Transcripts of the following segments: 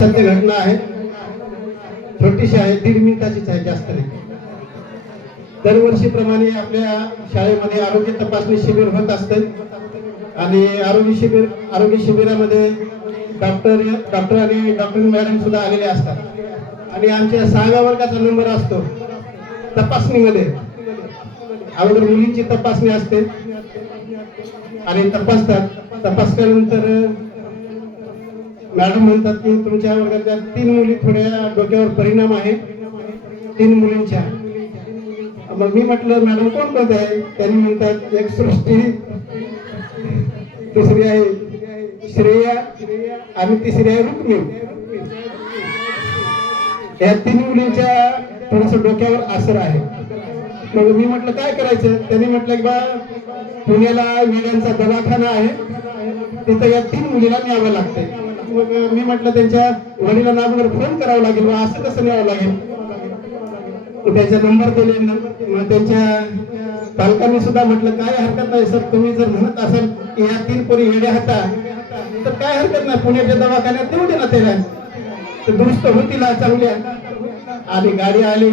सत्य घटना आहे, छोटीशी आहे, 1.5 मिनिटाचीच आहे, जास्त नाही. दरवर्षीप्रमाणे आपल्या शाळेमध्ये आरोग्य तपासणी शिबिर होत असते आणि आरोग्य शिबिरामध्ये डॉक्टर आणि डॉक्टर मॅडम सुद्धा आलेले असतात आणि आमच्या 6व्या वर्गाचा नंबर असतो. तपासणीमध्ये अगोदर मुलींची तपासणी असते आणि तपासल्यानंतर मॅडम म्हणतात की तुमच्या वर्गातल्या 3 मुली थोड्या डोक्यावर परिणाम आहे, 3 मुलींच्या. मग मी म्हटलं मॅडम कोण कोणते आहे? त्यांनी म्हणतात एक सृष्टी, दुसरी आहे श्रेया आणि तिसरी आहे रुक्मिणी. या 3 मुलींच्या थोडस डोक्यावर असर आहे. मग मी म्हटलं काय करायचं? त्यांनी म्हटलं की बा पुण्याला वेड्यांचा दवाखाना आहे, तिथं या 3 मुलीला न्यावं लागतंय. मग मी म्हटलं त्यांच्या वडिलांना अगोदर फोन करावा लागेल, असं कसं न्यावं लागेल? त्यांचा नंबर दिले. मग त्यांच्या पालकांनी सुद्धा म्हटलं काय हरकत नाही सर, तुम्ही जर म्हणत असाल की या 3 पोरी येड्या हाता तर काय हरकत नाही, पुण्याच्या दवाखान्यात देऊ दे ना त्याला, तर दुरुस्त होतील चांगल्या. आणि गाडी आली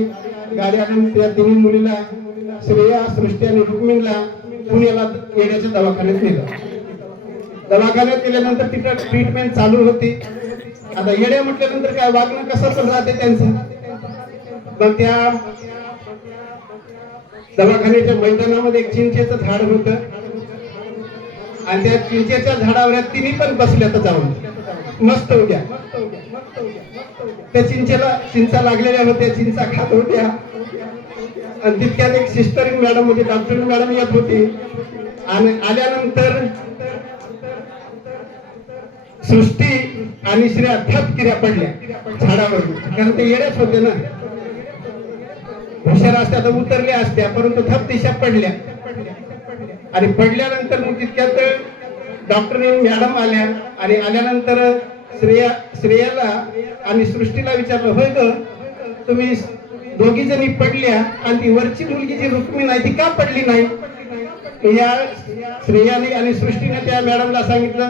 त्या 3 मुलीला श्रेया, सृष्टी आणि रुक्मिणीला पुण्याला येड्याच्या दवाखान्यात नेलं. दवाखान्यात गेल्यानंतर तिथं ट्रीटमेंट चालू होती. आता येड्या म्हटल्यानंतर काय वागणं कसं पण राहते त्यांचं. मग त्या दवाखान्याच्या मैदानामध्ये एक चिंचेचं झाड होतं आणि त्या चिंचेच्या झाडावर 3 पण बसल्या तर जाऊन मस्त होत्या. त्या चिंचा लागलेल्या होत्या, चिंचा खात होत्या. आणि तितक्यात एक सिस्टर मॅडम होती, डॉक्टर मॅडम येत होती आणि आल्यानंतर सृष्टी आणि श्रेया ठपकिऱ्या पडल्या झाडावर, कारण ते येड्याच होते ना, हुशार असत्या तर उतरल्या असत्या, परंतु थप दिशा पडल्या. आणि पडल्यानंतर मग तितक्यात डॉक्टर मॅडम आल्या आणि आल्यानंतर श्रेयाला आणि सृष्टीला विचारलं, होय ग तुम्ही दोघी जणी पडल्या आणि ती वरची मुलगी जी रुक्मिणी नाही ती का पडली नाही? या श्रेयाने आणि सृष्टीने त्या मॅडमला सांगितलं,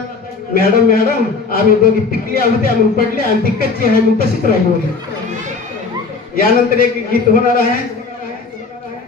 मॅडम आम्ही दोघी पिकल्या होत्या म्हणून पडल्या आणि ती कच्ची आहे म्हणून तशीच राहिली होती. यानंतर एक गीत होणार आहे.